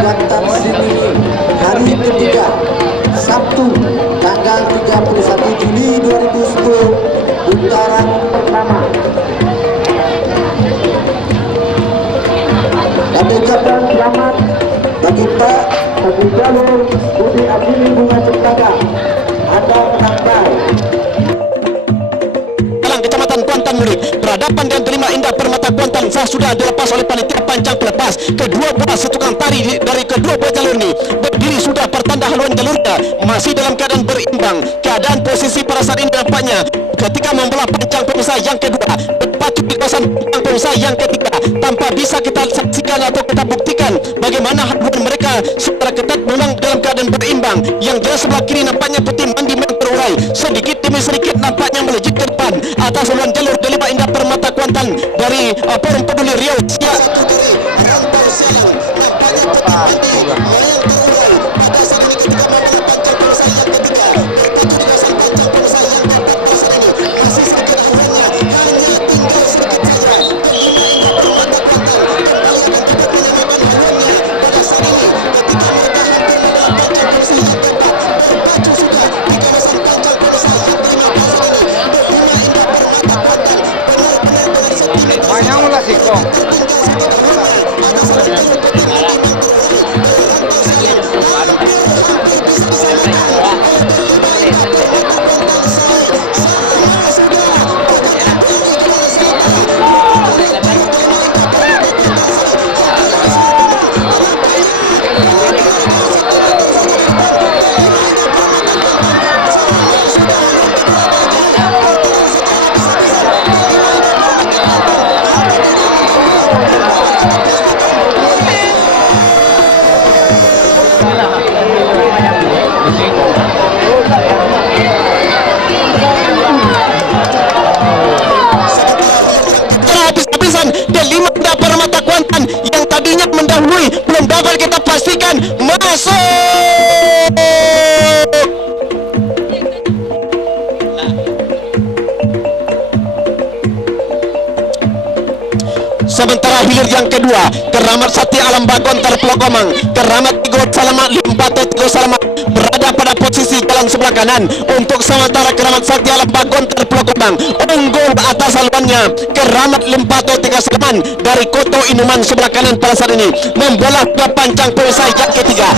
Kuantan Sini hari ketiga Sabtu tanggal 31 Juli 2010 putaran pertama. Kami ucapkan selamat bagi Pak Bagi Jalur Budi Adili Bunga Cempaka. Anda menang baik. Kecamatan Kuantan Murid berhadapan dengan Delima Indah Permata Kuantan sudah dilepas oleh panitia pancang pelepas. Kedua buah setukang tari dari kedua buah jalur ini berdiri sudah pertanda haluan jalurnya masih dalam keadaan berimbang. Keadaan posisi pada saat ini nampaknya ketika membelah pancang pemisah yang kedua berpacu di kawasan pancang pemisah yang ketiga tanpa bisa kita saksikan atau kita buktikan bagaimana haluan mereka secara ketat memang dalam keadaan berimbang. Yang jelas sebelah kiri nampaknya putih mandi memang terurai sedikit demi sedikit nampaknya melejit ke depan atas haluan jalur Delima Indah Permata Kuantan dari Forum Peduli Riau. Delima Indah Permata Kuantan yang tadinya mendahului belum dapat kita pastikan masuk. Sementara hilir yang kedua Keramat Sakti Alam Bagon Terplokomang, Keramat Tigo Salamat Limpato Tigo Salamat berada pada posisi jalan sebelah kanan. Untuk sementara Keramat Sakti Alam Bagon Terplokomang unggul atas haluannya Keramat Limpato Tiga Salaman dari Koto Inuman sebelah kanan pada saat ini membola ke pancang pemisah yang ketiga.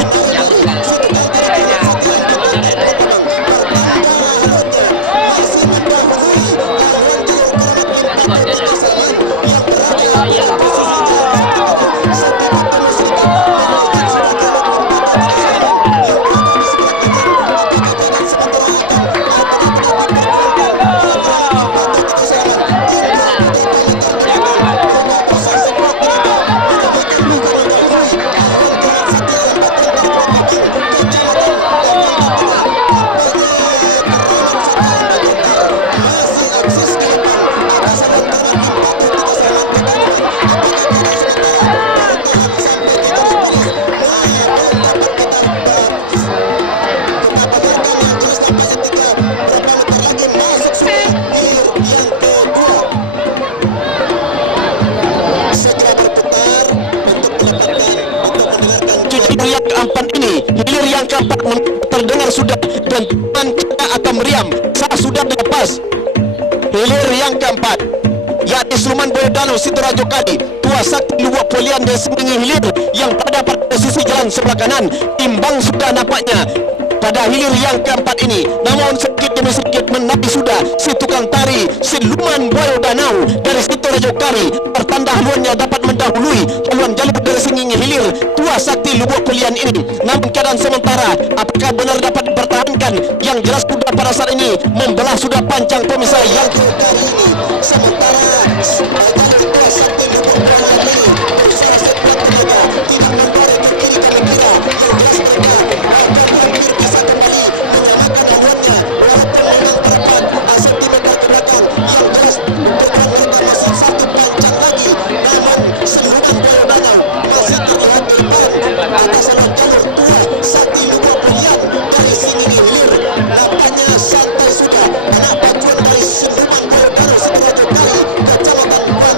Hilir yang keempat terdengar sudah dan atau meriam sudah dilepas. Hilir yang keempat yakni Sulman Boyodano Sidoarjo Kadi Tua Sakti Lubuk Polian dan Semenyi Hilir yang berada pada posisi jalan sebelah kanan imbang sudah nampaknya pada hilir yang keempat ini. Namun sedikit demi sedikit menapi sudah si tukang tari Siluman Boyodano dari Sidoarjo Kadi pertanda haluannya dapat mendahului haluan jalur dari Semenyi Hilir Tua Sakti Lubuk Polian ini. Namun keadaan sementara apakah benar dapat dipertahankan? Yang jelas sudah pada saat ini membelah sudah pancang pemisah yang dari ini. Sementara Tua Sakti Lubuk Polian ini tidak memperoleh ke kiri kanan kita. Bisa kembali menyamakan haluannya walaupun memang terdepan sentimeter ke belakang. Yang jelas bukan mereka masih satu pancang lagi. Namun Siluman Boyodano masih terlihat di depan atas haluan jalur Tua Sakti Lubuk Polian dari Semenyi Hilir. Nampaknya santai sudah kena pacuan dari Siluman Boyodano Sidoarjo Kadi Kecamatan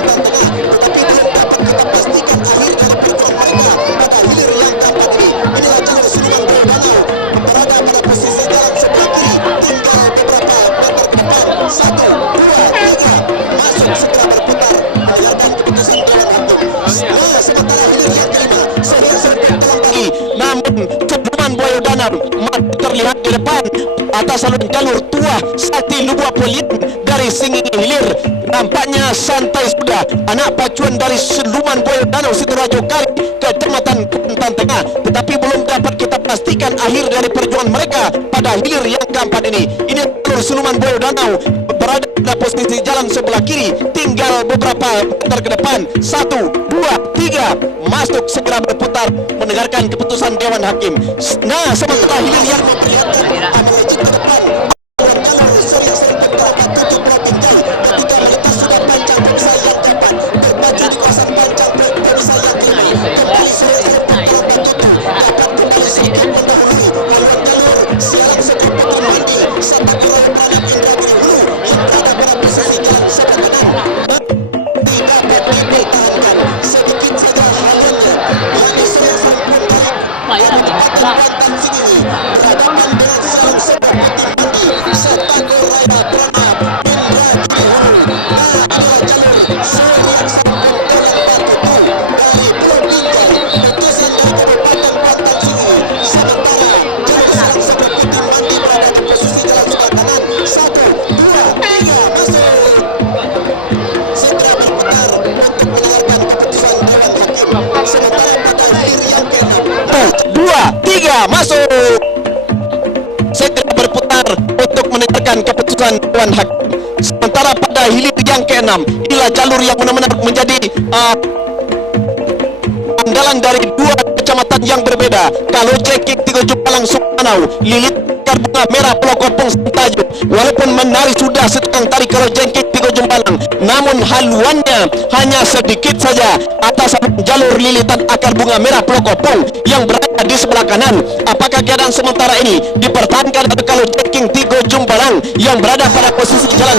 namun Sudirman Buaya Danau masih terlihat di depan atas alun jalur Tua Sakti Lubua Polian dari Singi Hilir. Nampaknya santai sudah anak pacuan dari Sudirman Buaya Danau Sidoarjo Kali Kecamatan Kuantan Tengah, tetapi belum dapat kita pastikan akhir dari perjuangan mereka pada hilir yang keempat ini. Ini jalur Sudirman Buaya Danau berada pada posisi jalan sebelah kiri, tinggal beberapa meter ke depan. 1, 2, 3 masuk, segera berputar mendengarkan keputusan Dewan Hakim. Nah, sementara hilir yang masuk, segera berputar untuk mendengarkan keputusan Dewan Hakim. Sementara pada hilir yang ke-6, inilah jalur yang benar-benar menjadi andalan dari dua kecamatan yang berbeda. Kalau Jekik Tigo Jumpalang Sukanau, Lilit Bunga Merah Pelokopong Sentajuk, walaupun menari sudah setukang tari kalau Jengkit Tigo Jumpalang, namun haluannya hanya sedikit saja atas jalur lilitan akar bunga merah Pelokopong yang berada di sebelah kanan. Apakah keadaan sementara ini dipertahankan atau kalau Jengkit Tigo Jumpalang yang berada pada posisi jalan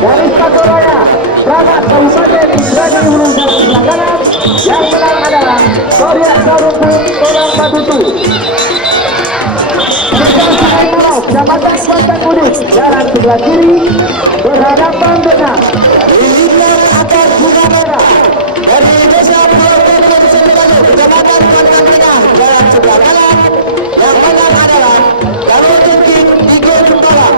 dari Satu Raya Pragat Kabupaten Indrani Hulu Jalan sebelah kanan. Yang menang adalah Surya Sarumpun Orang Madutu. Desa Sungai Murau Kecamatan Kuantan Kuning jalan sebelah kiri berhadapan dengan Lilian Akan Bunga Merah dari Desa Pulau Kecamatan Kuantan Tengah jalan sebelah kanan. Yang menang adalah Jalur Tinggi Igo Tentara.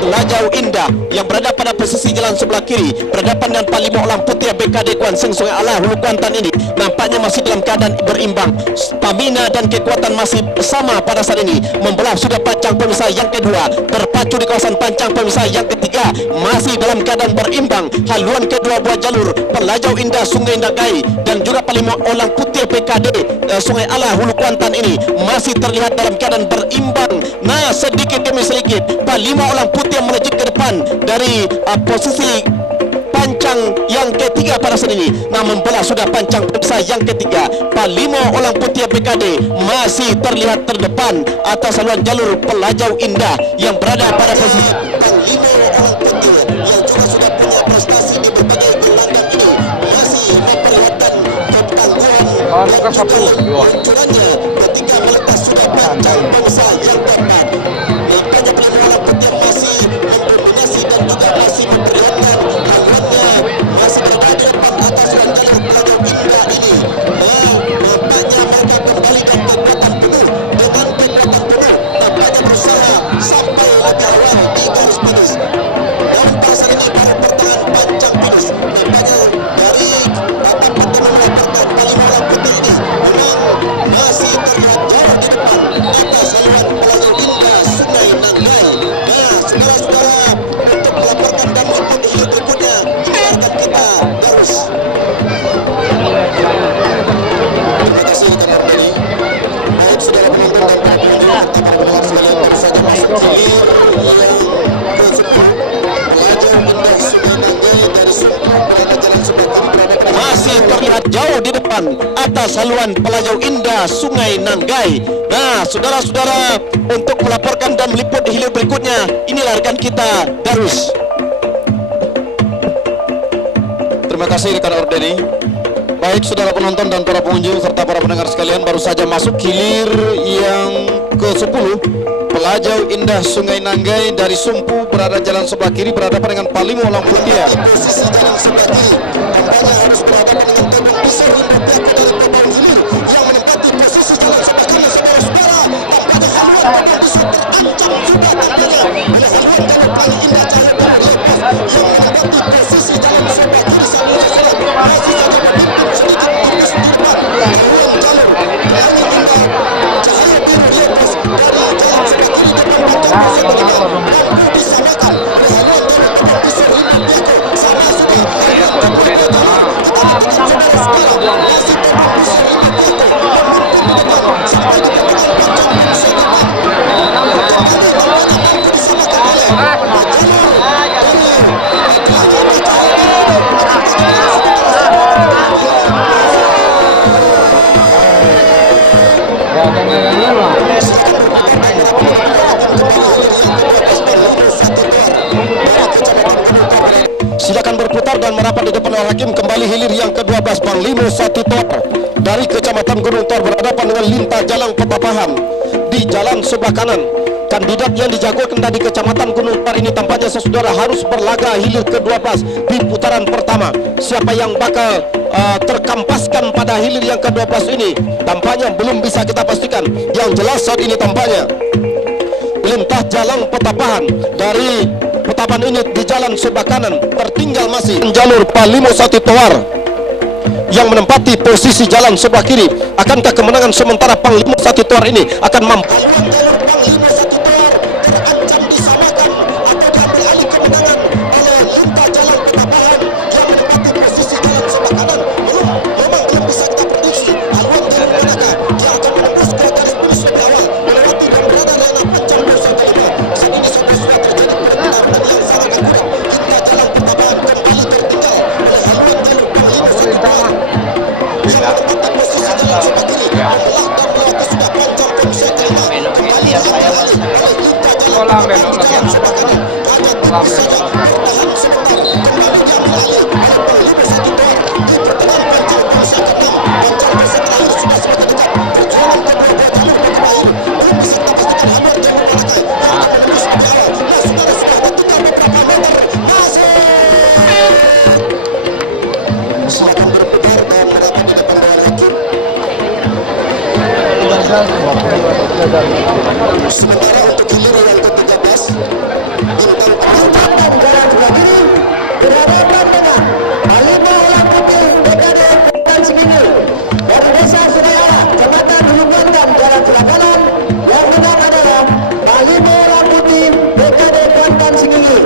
Pelajau Indah yang berada pada posisi jalan sebelah kiri berhadapan dengan Panglima Orang Putih BKD Kuan Seng Sungai Alah Hulu Kuantan ini nampaknya masih dalam keadaan berimbang. Stamina dan kekuatan masih sama pada saat ini. Membelah sudah pancang pemisah yang kedua, berpacu di kawasan pancang pemisah yang ketiga, masih dalam keadaan berimbang. Haluan kedua buah jalur Pelajau Indah Sungai Nagai dan juga Panglima Orang Putih BKD Sungai Alah Hulu Kuantan ini masih terlihat dalam keadaan berimbang. Nah, sedikit demi sedikit Panglima Orang Putih yang melejit ke depan dari posisi pancang yang ketiga pada saat ini. Nah, membelah sudah pancang pemisah yang ketiga. Panglima Orang Putih BKD masih terlihat terdepan atas saluran jalur Pelajau Indah yang berada pada posisi Panglima Orang Putih yang juga sudah punya prestasi di berbagai gelanggang ini masih memperlihatkan ketangguhan hancurannya ketika melepas sudah pancang pemisah yang keempat. Nampaknya Panglima Orang Putih masih mendominasi dan juga masih memperlihatkan haluannya masih berada di depan atas saluran jalur Pelajau Indah ini. Nampaknya mereka kembali dan kekuatan penuh dengan kekuatan penuh. Nampaknya berusaha sampai lebih awal di garis finish. Dan pasar ini baru pertengahan pancang finish. Nampaknya dari pertemuan pertahanan Panglima Orang Putih ini memang masih terlihat jauh di depan atas saluran Pelajau Indah Sungai Nagai. Nah, saudara-saudara, untuk melaporkan dan mengikuti hilir berikutnya, biarkan kita terus. Terima kasih rekan Armeni. Baik, saudara penonton dan para pengunjung serta para pendengar sekalian, baru saja masuk hilir yang ke-10 Pelajau Indah Sungai Nagai dari Sumpu berada jalan sebelah kiri berada masih terlihat jauh di depan atas haluan Pelajau Indah Sungai Nagai. Nah, saudara-saudara, untuk melaporkan dan meliput di hilir berikutnya, inilah rekan kita Darus. Terima kasih rekan Ordeni. Baik, saudara penonton dan para pengunjung serta para pendengar sekalian, baru saja masuk hilir yang ke-10 Pelajau Indah Sungai Nagai dari Sumpu berada jalan sebelah kiri berhadapan dengan Panglima Orang Putih. Posisi jalan sebelah kiri nampaknya harus berhadapan dengan Teguh Besar Indonesia dari Babang Hilir yang menempati posisi jalan sebelah kanan. Saudara-saudara, nampaknya haluan yang bisa terancam juga nampaknya oleh haluan jalur Pelajau Indah Cahaya Pemilipas yang menempati posisi jalan sebelah kiri. Saudara-saudara, masih saja memimpin sedikit terus di depan haluan jalur Pelajau Indah Cahaya Pemilipas dari jalan sebelah kiri depan pancang pemisah mampu disamakan oleh haluan jalur Babang Besar Indonesia sama sudah haluan jalur silakan berputar dan merapat di depan hakim. Kembali hilir yang ke-12 Panglima 1 Tor dari Kecamatan Gunung Tor berhadapan dengan Linta Jalang Petapahan di jalan sebelah kanan. Kandidat yang dijagokan dari Kecamatan Gunung Tor ini tampaknya saudara harus berlaga hilir ke-12 di putaran pertama. Siapa yang bakal terkampaskan pada hilir yang ke-12 ini tampaknya belum bisa kita pastikan. Yang jelas saat ini tampaknya Linta Jalang Petapahan dari Petapan ini di jalan sebelah kanan, tertinggal masih jalur Panglima 1 Toar yang menempati posisi jalan sebelah kiri. Akankah kemenangan sementara Panglima 1 Toar ini akan mampu? Jalur Panglima 1 Toar terancam disamakan atau diambil alih kemenangan oleh Linta Jalang Petapahan yang menempati posisi jalan sebelah kanan. Memang belum bisa kita prediksi haluan jalur manakah yang akan menembus ke garis finish lebih awal melewati dan berada dalam pancang dosa kelima. Saat ini sudah terjadi pergerakan yang sangat akurat. Linta Jalang Petapahan kembali tertinggal oleh haluan jalur Panglima 1 Toar yang menempati posisi jalan sebelah kiri. Membelah dan melewati sudah pancang dosa kelima. Kembali oleh Linta Jalang Petapahan jalan sebelah kanan. Sementara untuk giliran yang ke-13 berhadapan dengan Halimah Ulang Putih BKD Kuantan Singingil dari Desa Suraya, Kecamatan Hulu Gandam, Jalan Selakanan. Yang menang adalah Halimah Ulang Putih BKD Kuantan Singingil.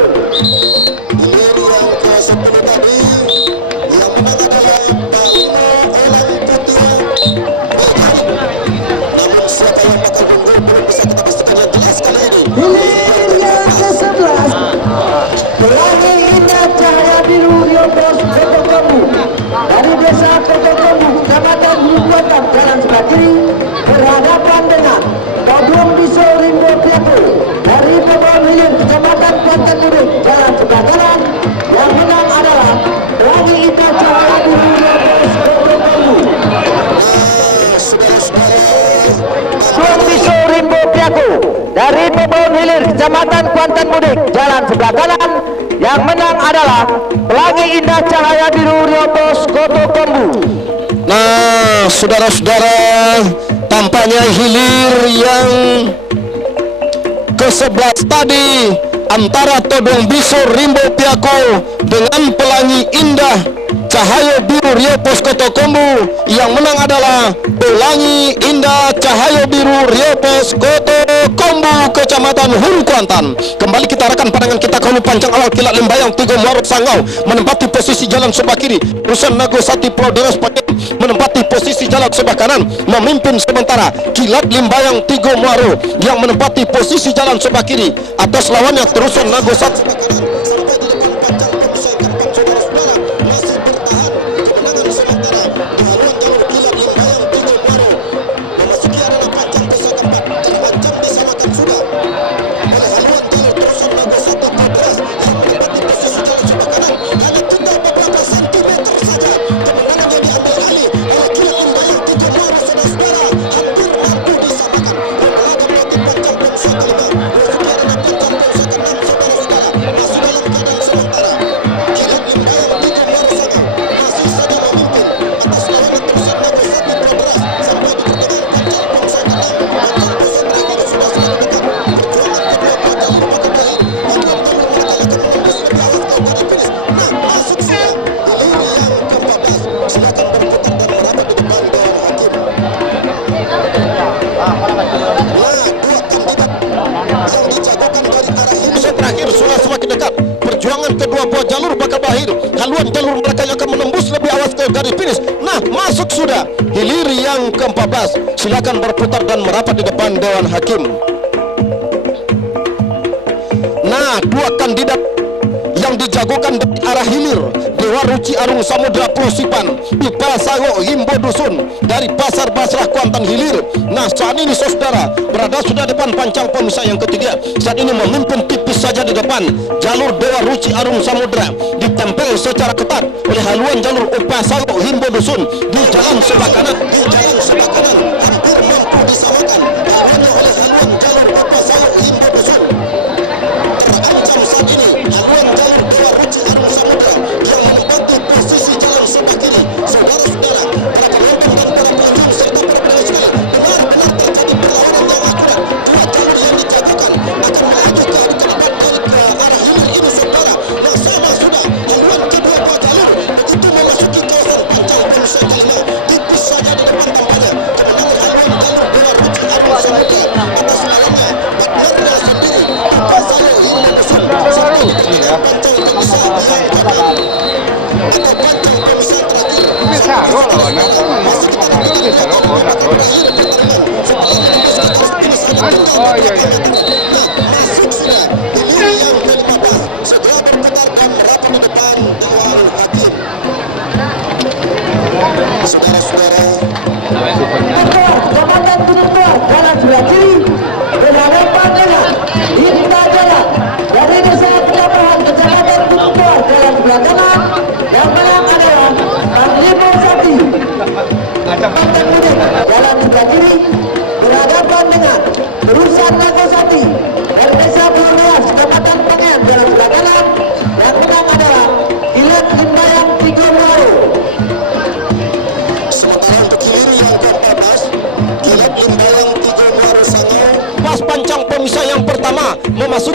hilir yang ke-10 tadi yang menang adalah Halimah Ulang Putih BKD. Namun siapa yang bakal unggul belum bisa kita pastikan yang jelas kali ini. Hilir yang ke-11 Pelangi Indah Cahaya Biru Riopos Kota Kambu dari Desa Kota Kambu, Kecamatan Hulu Gandam, Jalan sebelah kiri, berhadapan dengan Kodum Biso Rimbo Piaku dari Kebon Hilir, Kecamatan Kuantan Mudik, Jalan sebelah kanan. Yang menang adalah Pelangi Indah Cahaya Biru Riopos Kota Kambu. Kodum Biso Rimbo Piaku dari Kebon Hilir, Kecamatan Kuantan Mudik, Jalan sebelah kanan. Yang menang adalah Pelangi Indah Cahaya Biru Riopos Kota Kambu. Nah, saudara-saudara, tampaknya hilir yang ke-11 tadi antara Todong Biso Rimbo Piako dengan Pelangi Indah Cahaya Biru Riopos Kota Kambu. Yang menang adalah Pelangi Indah Cahaya Biru Riopos Kota Kambu, Kecamatan Hulu Kuantan. Kembali kita arahkan pandangan kita ke hulu panjang awal kilat Limbayang Tigo Muaro Sangau menempati posisi jalan sebelah kiri. Rusan Nagosati Pulau Deras Paket menempati posisi jalan sebelah kanan. Memimpin sementara kilat Limbayang Tigo Muaro yang menempati posisi jalan sebelah kiri. Atas lawannya Terusan Nagosati kedua buah jalur bakal berakhir. Haluan jalur mereka yang akan menembus lebih awas ke garis finish. Nah, masuk sudah hilir yang ke-14. Silakan berputar dan merapat di depan Dewan Hakim. Nah, dua kandidat yang dijagokan dari arah hilir, Dewa Ruci Arung Samudra Prusipan, Pipa Sago Himbo Dusun dari Pasar Basrah Kuantan Hilir. Nah, saat ini saudara berada sudah depan pancang pemisah yang ketiga. Saat ini memimpin tipis saja di depan jalur Dewa Ruci Arung Samudra, ditempel secara ketat oleh haluan jalur Pipa Sago Himbo Dusun di jalan sebelah kanan. Di jalan sebelah kanan hampir mampu disamakan haluannya oleh haluan jalur Pipa Sago Himbo Dusun. Terancam saat ini haluan jalur Dewa Ruci Arung Samudra yang menempati posisi jalan sebelah kiri. Saudara-saudara, para penonton dan para penonton serta para penonton sekalian, benar-benar terjadi perlawanan yang akurat. Dua jalur yang dijagokan akan melaju ke tempat dari ke arah hilir ini saudara. Yang sama sudah haluan kedua buah jalur begitu memasuki kawasan pancang pemisah telinga. Tipis saja di depan tampaknya kemenangan haluan jalur Dewa Ruci Arung Samudra atas lawannya partnernya sendiri Pipa Sago Himbo Dusun. Saat ini di depan pancang pemisah yang kedua atau pancang pemisah terakhir. Bisa loh, bisa loh, oh iya iya. Masuk sudah hilir yang ke-15. Segera berputar dan merapat di depan Dewan Hakim. Saudara-saudara, Kecamatan Gunung Buah, jalan sebelah kiri, berhadapan dengan Indah Jaya dari Desa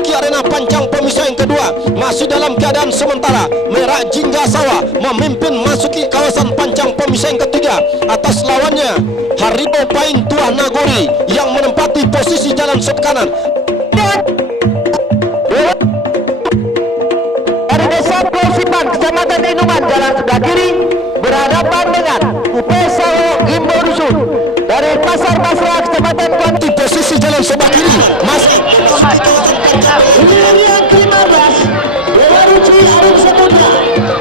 memasuki arena pancang pemisah yang kedua. Masih dalam keadaan sementara, Merah Jingga Sawah memimpin masuki kawasan pancang pemisah yang ketiga atas lawannya Harimau Pahing Tuah Nagori yang menempati posisi jalan sub kanan. Dari desa Pulau Simpan, Kecamatan Inuman, jalan sebelah kiri berhadapan dengan Upesaro Gimbo Dusun. Dari Pasar Basra, Kecamatan Kuanti, Di posisi jalan sebelah kiri masih yang 15 Dewa Ruci Arum Semuda.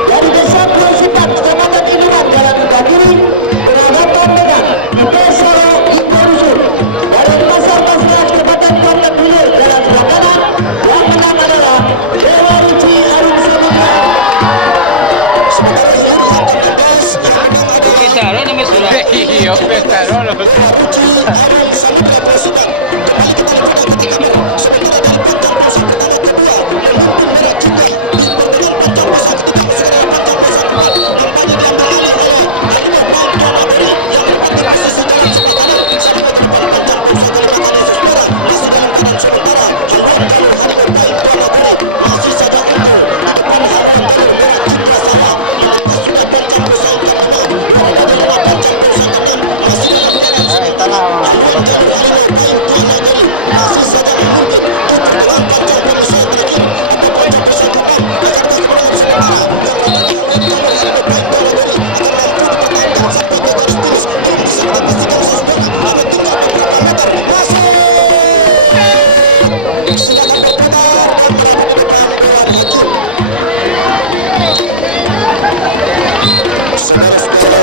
Dari desa Pulau Simpan, Kecamatan Inuman, jalan sebelah kiri berhadapan dengan Upesaro Gimbo Dusun. Dari Pasar Basra, Kecamatan Kuanti Hilir, jalan sebelah kanan yang menang adalah Dewa Ruci Arum Semuda. Petaro no me suena. Yo, Petaro no me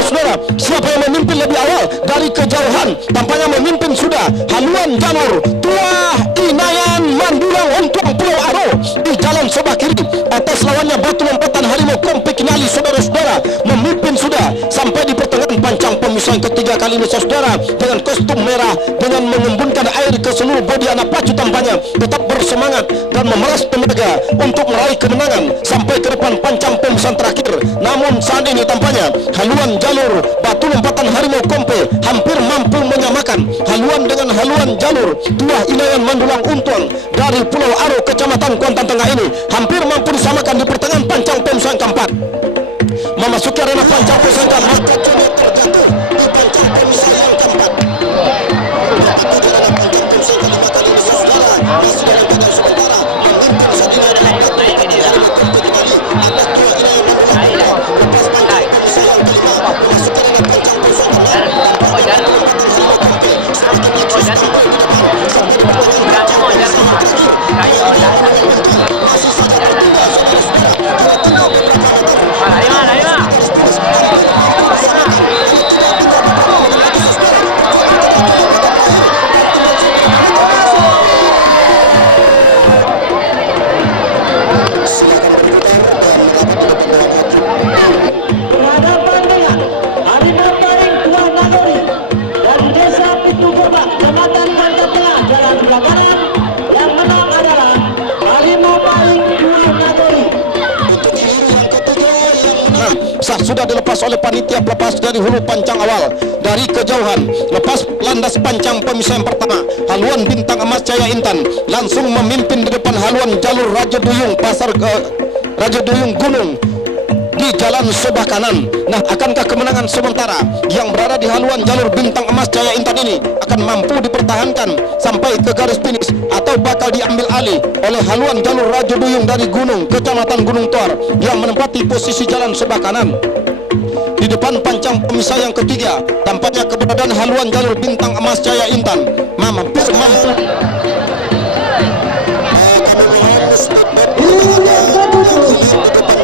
Saudara, siapa yang memimpin lebih awal dari kejauhan? Tampaknya memimpin sudah Haluan Jalur Tuah Inayan Mandulang Untung Pulau Aro di jalan sebelah kiri atas lawannya Batu Lompatan Harimau Kompi Kinali. Saudara-saudara, memimpin sudah sampai di pertengahan pancang pemisah yang ketiga kali ini, saudara, dengan kostum merah, dengan mengembunkan air ke seluruh bodi anak pacu. Tampaknya tetap bersemangat dan memeras tenaga untuk meraih kemenangan sampai ke depan pancang pemisah terakhir. Namun saat ini tampaknya Haluan Jalur Batu Lompatan Harimau Kompe hampir mampu menyamakan haluan dengan haluan jalur Tuah Inayan Mandulang Untuang dari Pulau Aro, Kecamatan Kuantan Tengah ini hampir mampu disamakan di pertengahan pancang pemisah yang keempat. Memasuki arena pancang pemisah yang keempat, terjatuh di pancang pemisah yang keempat. Berhadapan dengan Harimau Pahing Tuah Nagori dari desa Pitu Gebak, Kecamatan Kuantan Tengah, jalan sebelah kanan. Yang menang adalah Harimau Pahing Tuah Nagori. Sah sudah dilepas oleh panitia pelepas dari hulu pancang awal. Dari kejauhan lepas landas pancang pemisah yang pertama, haluan Bintang Emas Jaya Intan langsung memimpin di depan haluan jalur Raja Duyung Raja Duyung Gunung di jalan sebelah kanan. Nah, akankah kemenangan sementara yang berada di haluan jalur Bintang Emas Jaya Intan ini akan mampu dipertahankan sampai ke garis finish, atau bakal diambil alih oleh haluan jalur Raja Duyung dari Gunung, Kecamatan Gunung Tuar yang menempati posisi jalan sebelah kanan? Di depan pancang pemisah yang ketiga, tampaknya keberadaan haluan jalur Bintang Emas Jaya Intan hampir mampu. Yang ketujuh,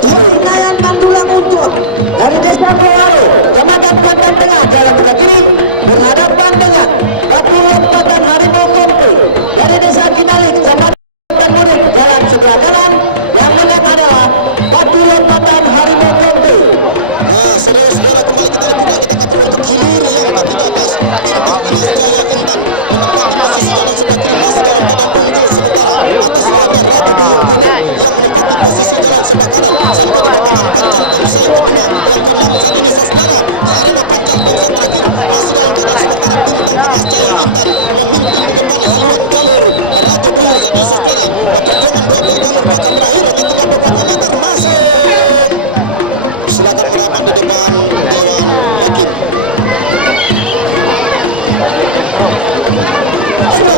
Tuah Inayan Mandulang Untuang dari desa Pulau Kecamatan Kuantan Tengah, jalan sebelah kiri berhadapan dengan Batu Lompatan Harimau Kompe dari desa Kinali, Kecamatan Kuning, jalan sebelah kanan. Yang menang adalah Batu Lompatan Harimau Kompe. Saudara-saudara, kembali kita lihat hilir yang ke-13 di depan Jaya Intan.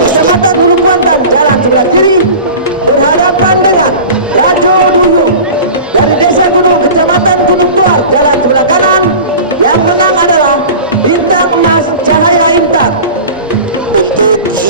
Kecamatan Hulu Kuantan jalan sebelah kiri berhadapan dengan Rajo Dulu dari Desa Gunung Kecamatan Gunung Tua jalan sebelah kanan. Yang menang adalah Bintang Emas Cahaya Intan.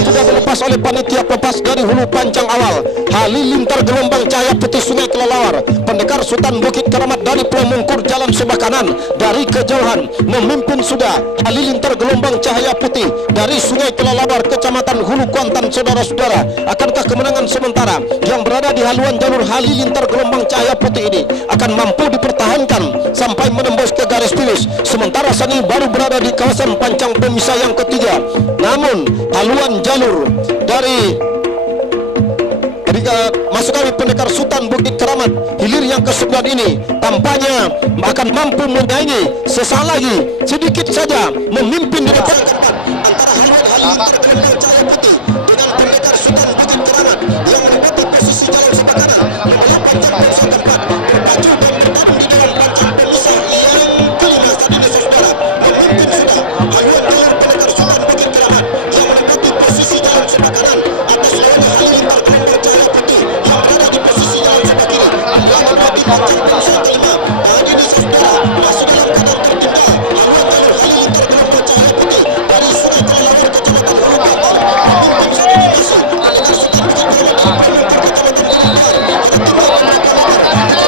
Sudah dilepas oleh panitia pelepas dari hulu pancang awal. Halilintar gelombang cahaya putih Sungai Kelelawar. Pendekar Sultan Bukit Keramat dari Pulau Mungkur jalan sebelah kanan dari kejauhan memimpin sudah halilintar gelombang cahaya putih dari Sungai Kelelawar Kecamatan Hulu Kuantan. Saudara-saudara, akankah kemenangan sementara yang berada di haluan jalur halilintar gelombang cahaya putih ini akan mampu dipertahankan sampai menembus ke garis finish? Sementara saat ini baru berada di kawasan pancang pemisah yang ketiga. Namun haluan jalur dari masuk kami pendekar Sultan Bukit Keramat hilir yang ke-9 ini tampaknya akan mampu menyaingi sesaat lagi sedikit saja memimpin di depan antara haluan gelombang cahaya putih dengan pendekar Sultan Bukit Keramat yang menempati posisi jalan sebelah kanan membelah pancang pemisah keempat berpacu dan bertarung di dalam pancang pemisah yang kelima saat ini saudara memimpin sudah haluan jalur pendekar Sultan Bukit Keramat yang menempati posisi jalan sebelah kanan atas lawannya halilintar gelombang cahaya putih yang berada di posisi jalan sebelah kiri yang menempati pancang pemisah kelima. Pagi ini saudara masih dalam keadaan tertunda haluan jalur halilintar gelombang cahaya putih dari Sungai Kelelawar Kecamatan Hulu Kuantan memimpin saat ini masih pendekar Sultan Bukit Keramat dari Pulau Mungkur Kecamatan Hulu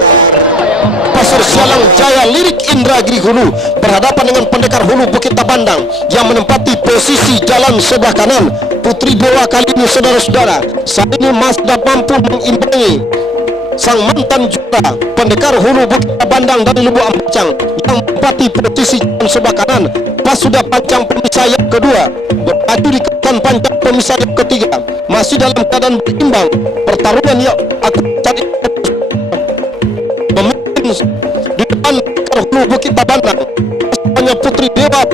Kuantan. Pasir Sialang Jaya Lirik Indragiri Hulu berhadapan dengan pendekar Hulu Bukit Tabandang yang menempati posisi jalan sebelah kanan. Putri Dewa kali ini saudara-saudara saat ini masih dapat mampu mengimbangi sang mantan juara pendekar Hulu Bukit Tabandang dari Lubuk Ampacang yang menempati posisi jalan sebelah kanan. Pas sudah pancang pemisah yang kedua beradu di kawasan pancang pemisah yang ketiga masih dalam keadaan berimbang. Pertarungan yang aku cari memimpin di depan Hulu Bukit Tabandang hanya Putri Dewa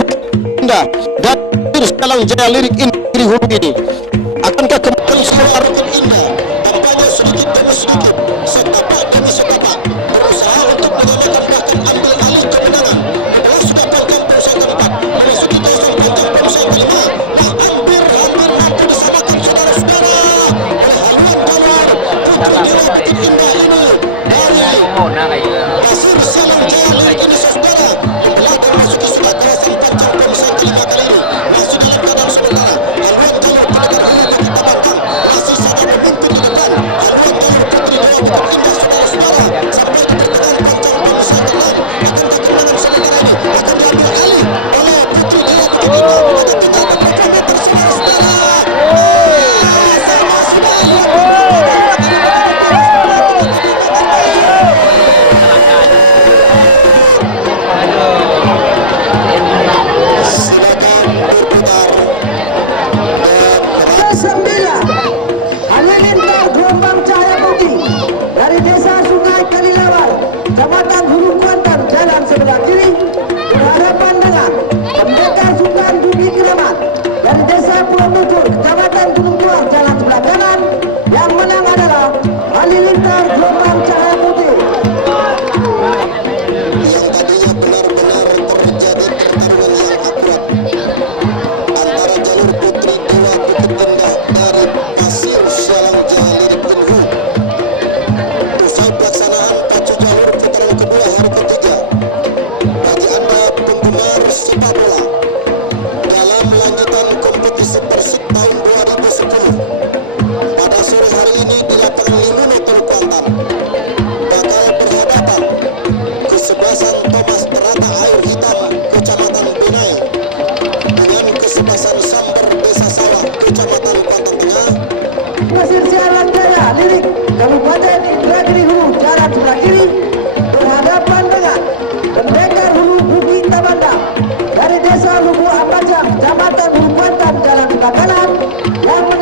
Indah dan Sialang Jaya Lirik Indragiri Hulu ini. Akankah kemudian sebuah indah tampaknya sedikit demi sedikit setapak demi setapak berusaha untuk menyamakan bahkan ambil alih kemenangan membelah sudah pancang pemisah keempat memasuki kawasan pancang pemisah kelima yang hampir mampu disamakan saudara-saudara oleh haluan jalur Putri Dewa Bukit Indah ini dari Pasir Sialang Jaya Lirik ini saudara membelah dan masuki sudah kawasan pancang pemisah kelima kali ini masih dalam keadaan sementara haluan jalur pendekar Hulu Bukit Tabandang masih saja memimpin di depan haluan jalur Putri Dewa Bukit Indah saudara-saudara sampai di pertengahan pancang pemisah ke-6. Akankah kemenangan sementara ini akan diambil alih oleh Putri Dewa Bukit Indah? Kita tinggal beberapa meter saudara-saudara. Halilintar gelombang cahaya putih dari Desa Sungai Kelelawar, Kecamatan Hulu Kuantan jalan sebelah kiri berhadapan dengan pendekar Sultan Bukit Keramat dari Desa Pulau Mungkur, Kecamatan Gunung Tua jalan sebelah kanan. Yang menang adalah halilintar gelombang cahaya putih. Yang tadinya benar-benar terjadi pertarungan yang akurat antara jalur Putri Dewa Bukit Indah dari Pasir Sialang Jaya Lirik Hulu. Usai pelaksanaan pacu jalur putaran kedua hari ketiga, bagi Anda penggemar sepak bola dalam lanjutan kompetisi Persib tahun 2010 pada sore hari ini di lapangan Limuno Hulu Kuantan bakal berhadapan kesebelasan Thomas Terata Air Hitam Kecamatan Benai dengan kesebelasan Samber Desa Sawah Kecamatan Kuantan Tengah. Pasir Sialang Jaya Lirik Kabupaten Indragiri Hulu jalan sebelah kiri berhadapan dengan pendekar Hulu Bukit Tabandang dari Desa Lubuk Ampacang, Kecamatan Hulu Kuantan jalan sebelah kanan. Yang